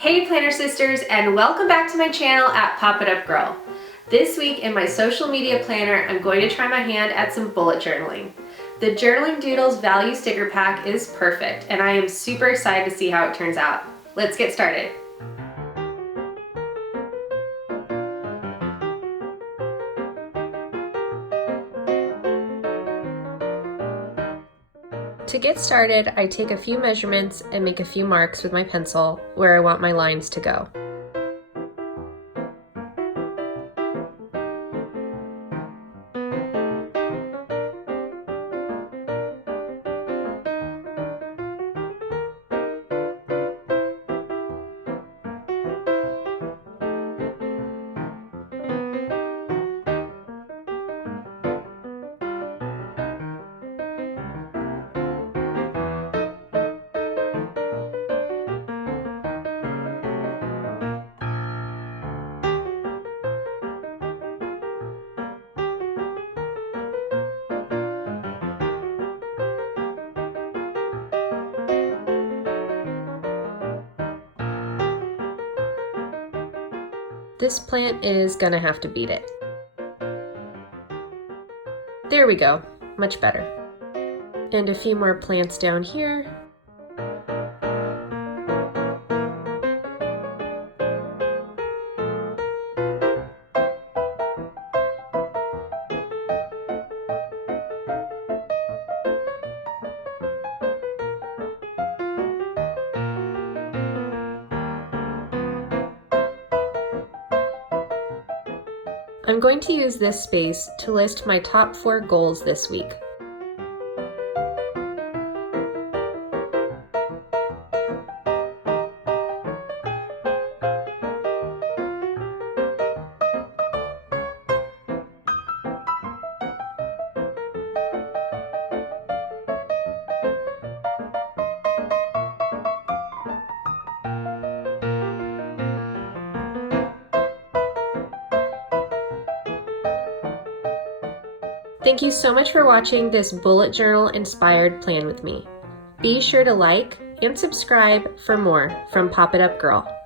Hey Planner Sisters, and welcome back to my channel at Pop It Up Girl. This week in my social media planner, I'm going to try my hand at some bullet journaling. The Journaling Doodles Value Sticker Pack is perfect, and I am super excited to see how it turns out. Let's get started. To get started, I take a few measurements and make a few marks with my pencil where I want my lines to go. This plant is gonna have to beat it. There we go, much better. And a few more plants down here. I'm going to use this space to list my top 4 goals this week. Thank you so much for watching this bullet journal inspired plan with me. Be sure to like and subscribe for more from Pop It Up Girl.